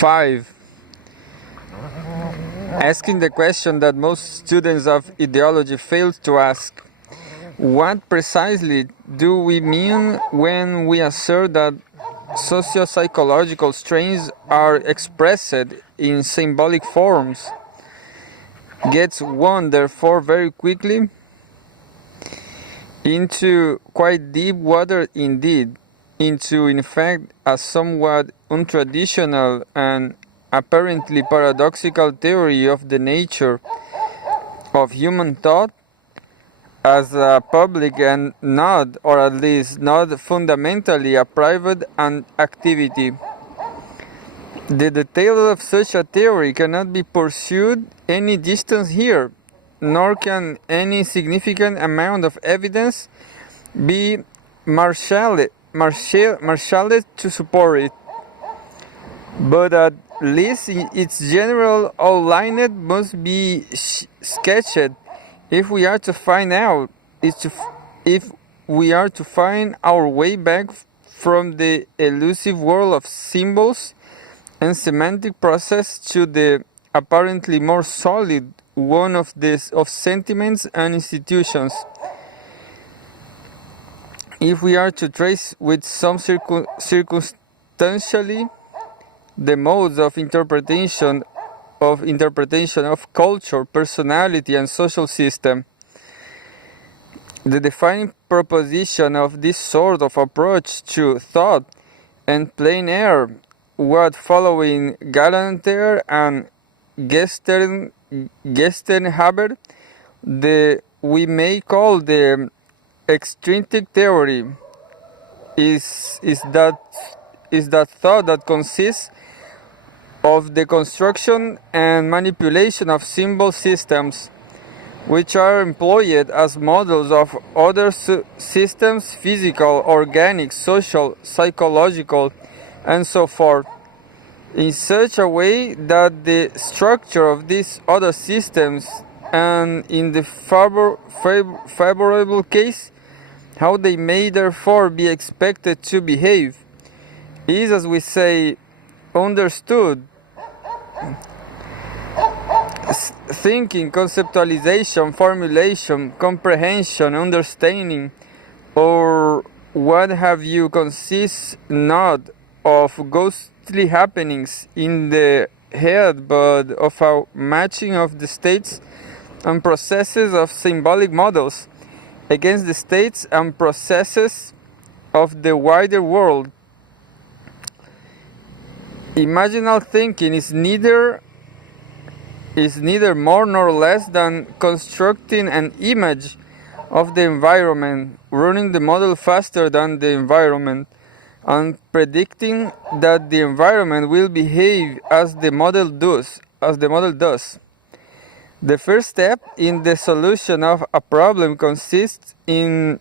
5. Asking the question that most students of ideology fail to ask. What precisely do we mean when we assert that socio-psychological strains are expressed in symbolic forms? Gets one, therefore, very quickly into quite deep water indeed, into in fact a somewhat untraditional and apparently paradoxical theory of the nature of human thought as a public and not, or at least not fundamentally, a private activity. The detail of such a theory cannot be pursued any distance here, nor can any significant amount of evidence be marshaled to support it. But at least its general outline must be sketched if we are to find out, if we are to find our way back from the elusive world of symbols and semantic process to the apparently more solid one of sentiments and institutions. If we are to trace with some circumstantially the modes of interpretation of culture, personality, and social system, the defining proposition of this sort of approach to thought and plein air, what following Galanter and Gestenhaber, we may call the extrinsic theory, is that thought that consists of the construction and manipulation of symbol systems, which are employed as models of other systems, physical, organic, social, psychological, and so forth, in such a way that the structure of these other systems, and in the favorable case, how they may therefore be expected to behave, is, as we say, understood. Thinking, conceptualization, formulation, comprehension, understanding, or what have you, consists not of ghostly happenings in the head, but of a matching of the states and processes of symbolic models against the states and processes of the wider world. Imaginal thinking is neither more nor less than constructing an image of the environment, running the model faster than the environment, and predicting that the environment will behave as the model does. The first step in the solution of a problem consists in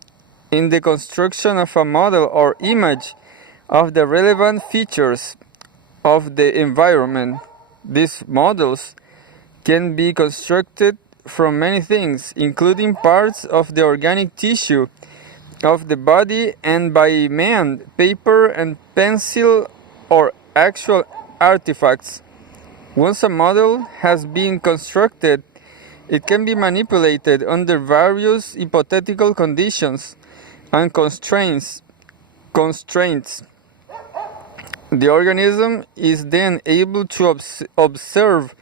the construction of a model or image of the relevant features of the environment. These models can be constructed from many things, including parts of the organic tissue of the body and by man, paper and pencil, or actual artifacts. Once a model has been constructed, it can be manipulated under various hypothetical conditions and constraints. The organism is then able to observe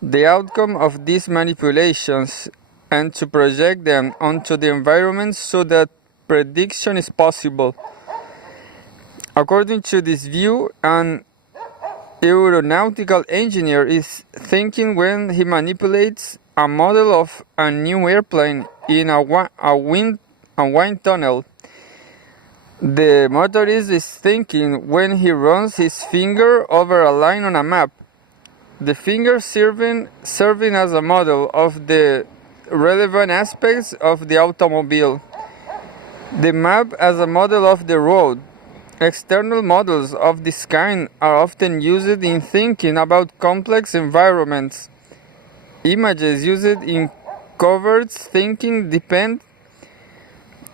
the outcome of these manipulations and to project them onto the environment so that prediction is possible. According to this view, an aeronautical engineer is thinking when he manipulates a model of a new airplane in a wind tunnel. The motorist is thinking when he runs his finger over a line on a map, the finger serving as a model of the relevant aspects of the automobile, the map as a model of the road. External models of this kind are often used in thinking about complex environments. Images used in covert thinking depend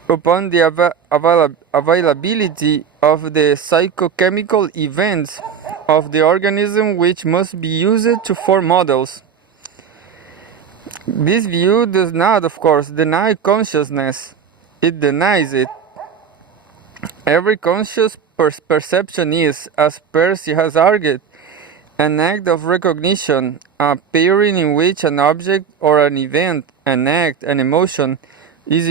upon the availability of the psychochemical events of the organism which must be used to form models. This view does not, of course, deny consciousness. It denies it. Every conscious perception is, as Percy has argued, an act of recognition, a pairing in which an object or an event, an act, an emotion is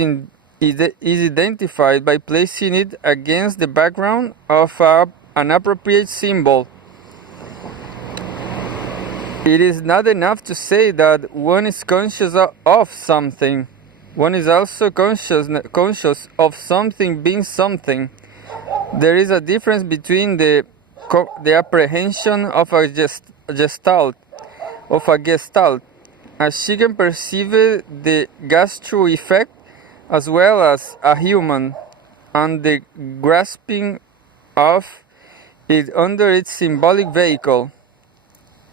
identified by placing it against the background of an appropriate symbol. It is not enough to say that one is conscious of something. One is also conscious of something being something. There is a difference between the apprehension of a gestalt, as she can perceive the gastro effect as well as a human, and the grasping of it under its symbolic vehicle.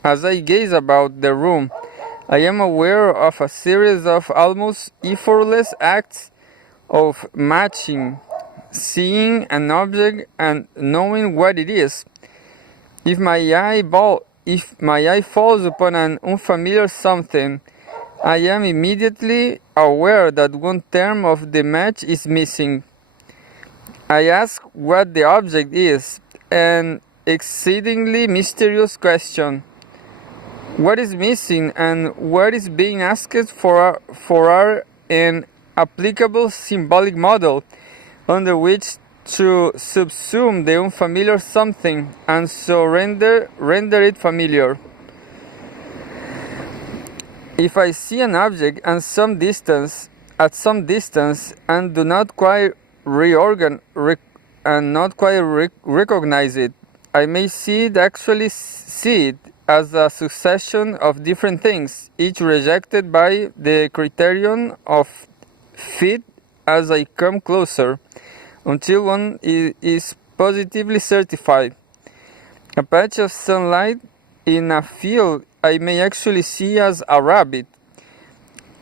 As I gaze about the room, I am aware of a series of almost effortless acts of matching, seeing an object and knowing what it is. If my eye falls upon an unfamiliar something, I am immediately aware that one term of the match is missing. I ask what the object is, an exceedingly mysterious question. What is missing and what is being asked for are an applicable symbolic model under which to subsume the unfamiliar something and so render it familiar. If I see an object at some distance and do not quite recognize it, I may see it as a succession of different things, each rejected by the criterion of fit as I come closer, until one is positively certified. A patch of sunlight in a field I may actually see as a rabbit,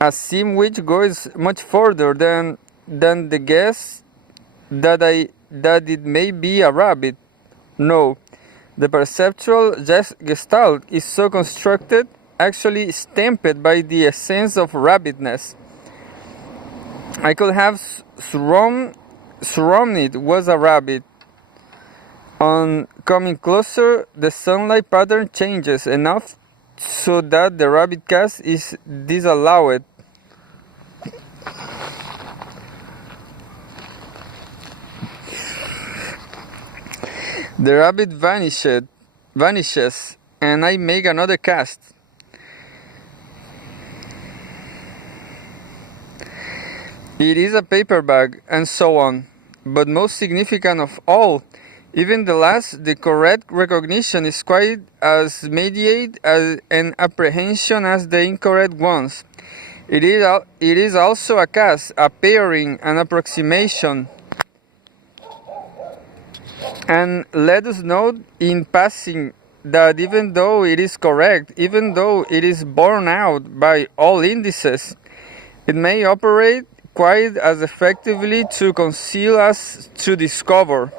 a seam which goes much further than the guess that it may be a rabbit. No, the perceptual gestalt is so constructed, actually stamped by the essence of rabbitness. I could have sworn it was a rabbit. On coming closer, the sunlight pattern changes enough so that the rabbit cast is disallowed. The rabbit vanishes, and I make another cast. It is a paper bag, and so on. But most significant of all, even the correct recognition is quite as immediate an apprehension as the incorrect ones. It is also a cast, a pairing, an approximation. And let us note in passing that even though it is correct, even though it is borne out by all indices, it may operate quite as effectively to conceal as to discover.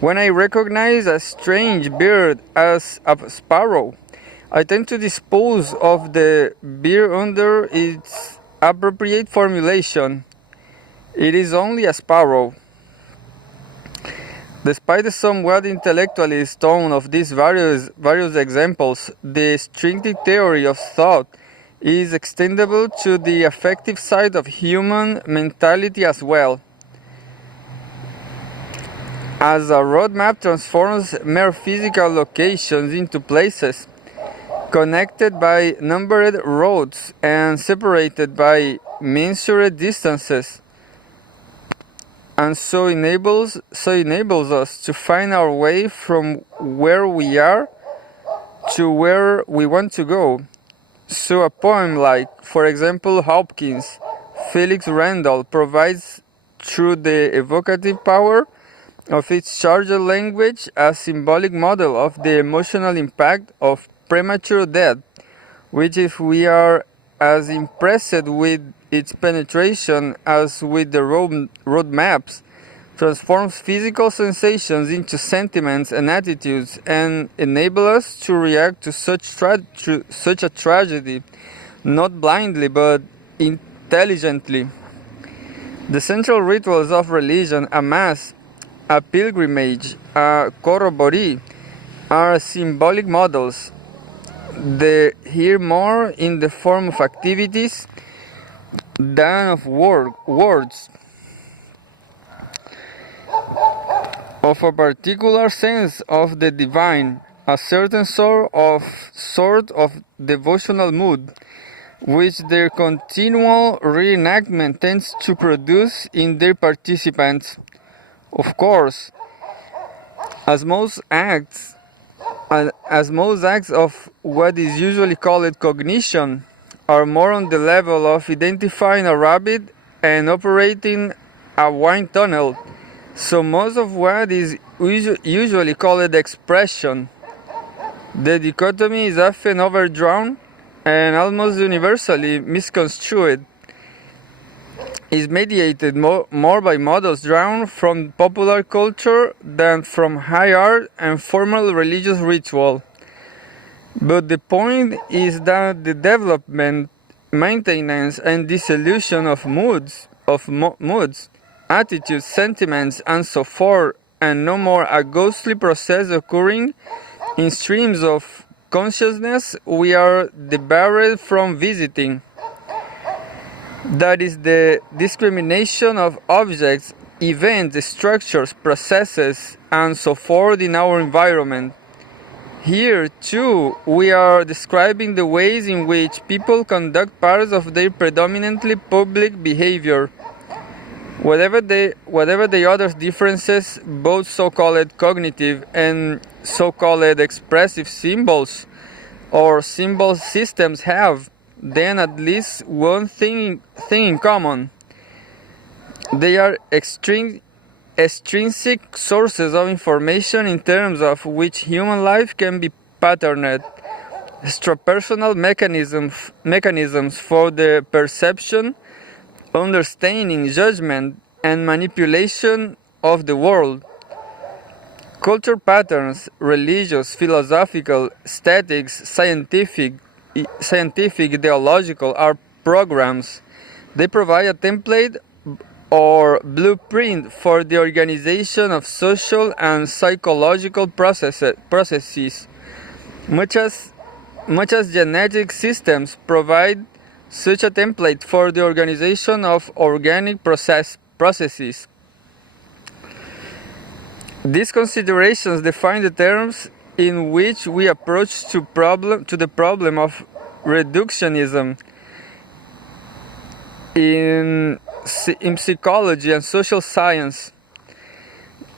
When I recognize a strange bird as a sparrow, I tend to dispose of the bird under its appropriate formulation. It is only a sparrow. Despite the somewhat intellectualist tone of these various examples, the instinctive theory of thought is extendable to the affective side of human mentality as well. As a roadmap transforms mere physical locations into places, connected by numbered roads and separated by mensurate distances, and so enables us to find our way from where we are to where we want to go. So a poem like, for example, Hopkins' Felix Randall provides, through the evocative power of its charged language, a symbolic model of the emotional impact of premature death, which if we are as impressed with its penetration, as with the road maps, transforms physical sensations into sentiments and attitudes and enable us to react to such a tragedy, not blindly but intelligently. The central rituals of religion, a mass, a pilgrimage, a corrobori, are symbolic models. They here more in the form of activities than of words, of a particular sense of the divine, a certain sort of devotional mood, which their continual reenactment tends to produce in their participants. Of course, as most acts of what is usually called cognition are more on the level of identifying a rabbit and operating a wind tunnel, so most of what is usually called expression, the dichotomy is often overdrawn and almost universally misconstrued, is mediated more by models drawn from popular culture than from high art and formal religious ritual. But the point is that the development, maintenance, and dissolution of moods, attitudes, sentiments, and so forth, and no more a ghostly process occurring in streams of consciousness we are debarred from visiting. That is the discrimination of objects, events, structures, processes, and so forth in our environment. Here, too, we are describing the ways in which people conduct parts of their predominantly public behavior. Whatever the other differences, both so-called cognitive and so-called expressive symbols or symbol systems have, then at least one thing in common. They are extrinsic sources of information in terms of which human life can be patterned, extrapersonal mechanisms for the perception, understanding, judgment, and manipulation of the world. Culture patterns, religious, philosophical, aesthetics, scientific, ideological, are programs. They provide a template or blueprint for the organization of social and psychological processes, much as genetic systems provide such a template for the organization of organic processes. These considerations define the terms in which we approach to the problem of reductionism in psychology and social science.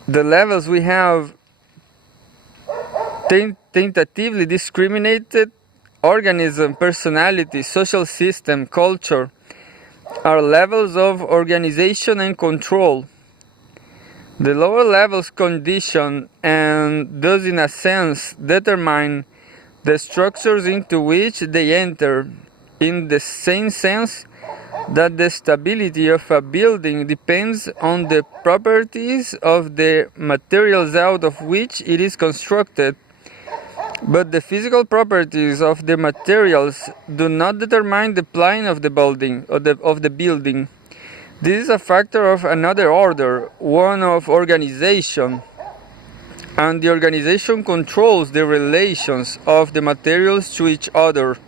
The levels we have tentatively discriminated: organism, personality, social system, culture, are levels of organization and control. The lower levels condition and thus in a sense determine the structures into which they enter, in the same sense that the stability of a building depends on the properties of the materials out of which it is constructed. But the physical properties of the materials do not determine the plan of the building. This is a factor of another order, one of organization, and the organization controls the relations of the materials to each other,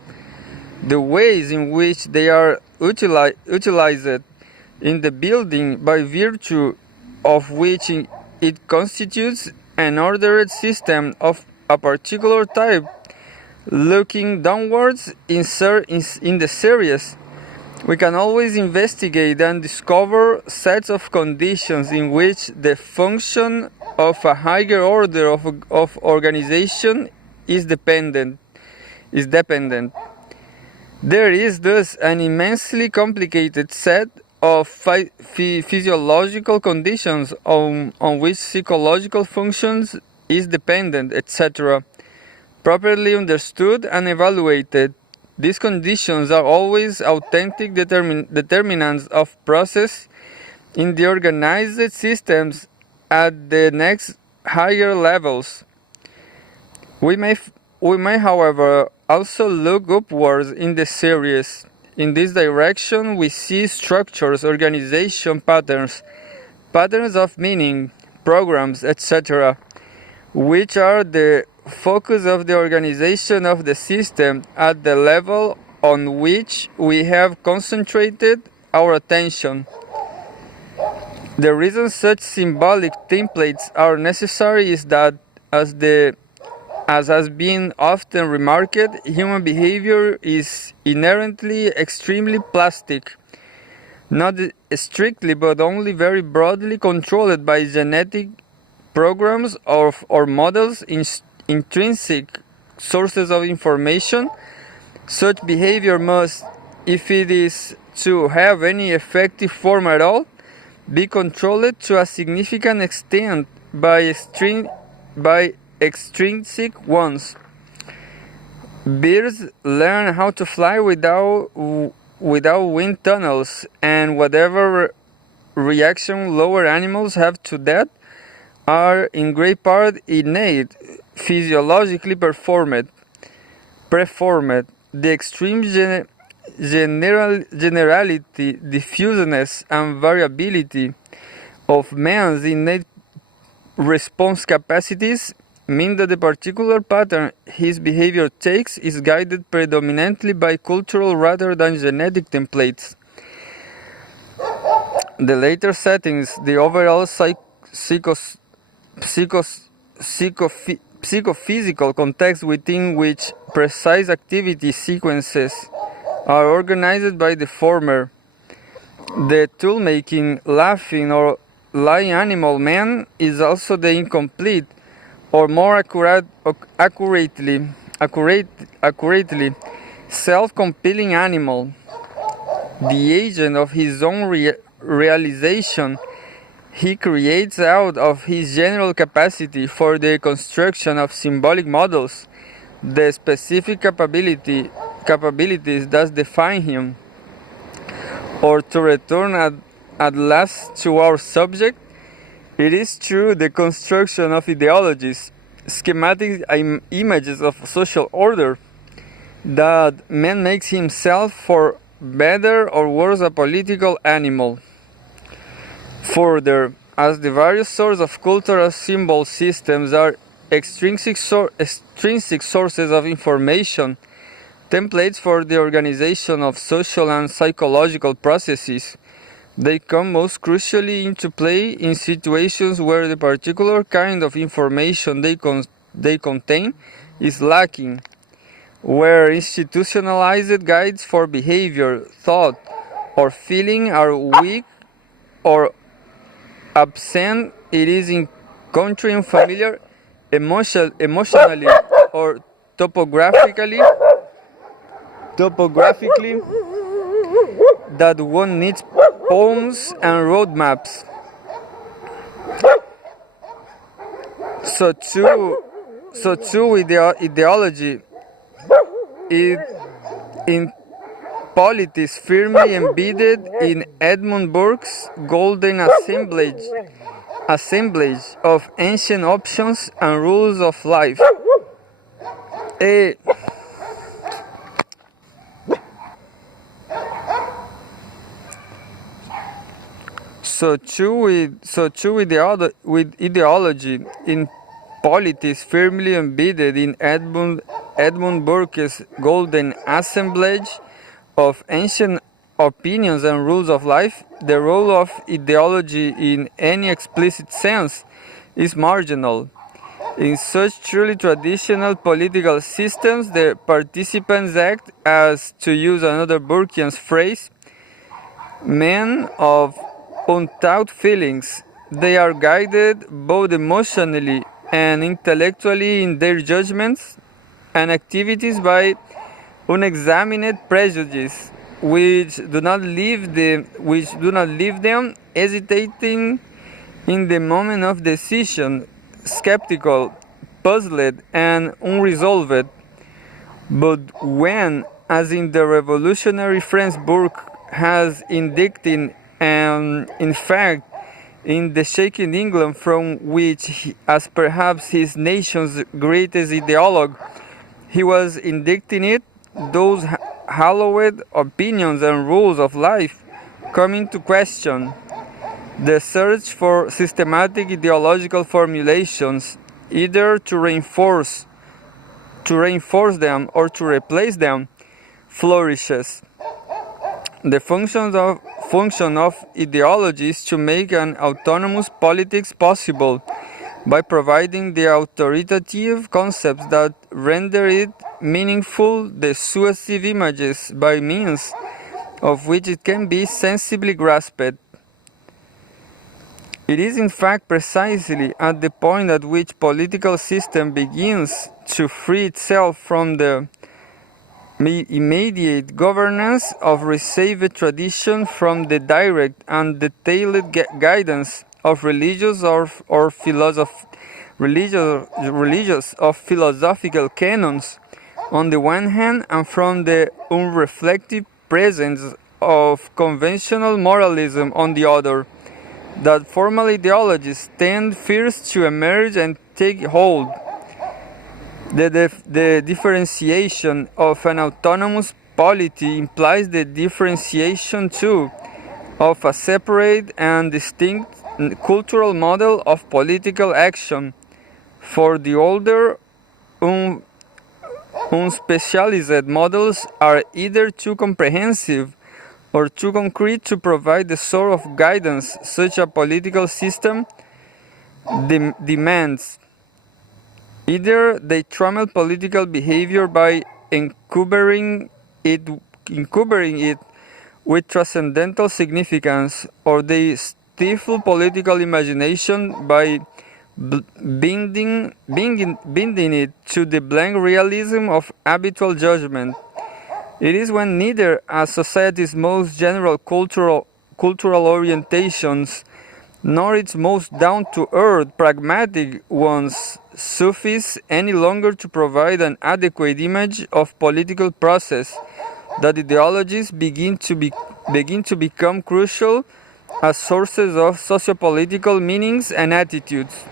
the ways in which they are utilized in the building, by virtue of which it constitutes an ordered system of a particular type. Looking downwards in the series, we can always investigate and discover sets of conditions in which the function of a higher order of organization is dependent. There is thus an immensely complicated set of physiological conditions on which psychological functions is dependent, etc. Properly understood and evaluated, These conditions are always authentic determinants of process in the organized systems at the next higher levels. We may, however, also look upwards in the series. In this direction, we see structures, organization patterns, patterns of meaning, programs, etc., which are the focus of the organization of the system at the level on which we have concentrated our attention. The reason such symbolic templates are necessary is that, as has been often remarked, human behavior is inherently extremely plastic, not strictly but only very broadly controlled by genetic programs or models, intrinsic sources of information. Such behavior must, if it is to have any effective form at all, be controlled to a significant extent by extrinsic ones. Birds learn how to fly without wind tunnels, and whatever reaction lower animals have to that are in great part innate, physiologically preformed. The extreme generality, diffuseness, and variability of man's innate response capacities mean that the particular pattern his behavior takes is guided predominantly by cultural rather than genetic templates. The later settings, the overall psychophysical context within which precise activity sequences are organized by the former. The tool-making, laughing, or lying animal man is also the incomplete, or more accurately, self-compelling animal, the agent of his own realization. He creates out of his general capacity for the construction of symbolic models the specific capabilities that define him. Or to return at last to our subject, it is through the construction of ideologies, schematic images of social order, that man makes himself, for better or worse, a political animal. Further, as the various sorts of cultural symbol systems are extrinsic sources of information, templates for the organization of social and psychological processes, they come most crucially into play in situations where the particular kind of information they contain is lacking, where institutionalized guides for behavior, thought, or feeling are weak or absent. It is in country unfamiliar emotionally or topographically that one needs poems and roadmaps. So too with the ideology, in politics firmly embedded in Edmund Burke's golden assemblage of ancient options and rules of life. So too with ideology in politics firmly embedded in Edmund Burke's golden assemblage of ancient opinions and rules of life, the role of ideology in any explicit sense is marginal. In such truly traditional political systems, the participants act as, to use another Burkean phrase, men of untaught feelings. They are guided both emotionally and intellectually in their judgments and activities by unexamined prejudices, which do not leave them hesitating in the moment of decision, skeptical, puzzled, and unresolved. But when as in the revolutionary French book has indicated, and in fact, in the shaken England from which, as perhaps his nation's greatest ideologue, he was indicting it, those hallowed opinions and rules of life come into question. The search for systematic ideological formulations, either to reinforce them or to replace them, flourishes. The function of ideology is to make an autonomous politics possible by providing the authoritative concepts that render it meaningful, the suasive images by means of which it can be sensibly grasped. It is in fact precisely at the point at which political system begins to free itself from the immediate governance of received tradition, from the direct and detailed guidance of religious or philosophical canons on the one hand, and from the unreflective presence of conventional moralism on the other, that formal ideologies tend first to emerge and take hold. The differentiation of an autonomous polity implies the differentiation too of a separate and distinct cultural model of political action, for the older unspecialized models are either too comprehensive or too concrete to provide the sort of guidance such a political system demands. Either they trammel political behavior by encumbering it with transcendental significance, or they stifle political imagination by binding it to the blank realism of habitual judgment. It is when neither a society's most general cultural orientations nor its most down-to-earth pragmatic ones suffice any longer to provide an adequate image of political process that ideologies begin to become crucial as sources of sociopolitical meanings and attitudes.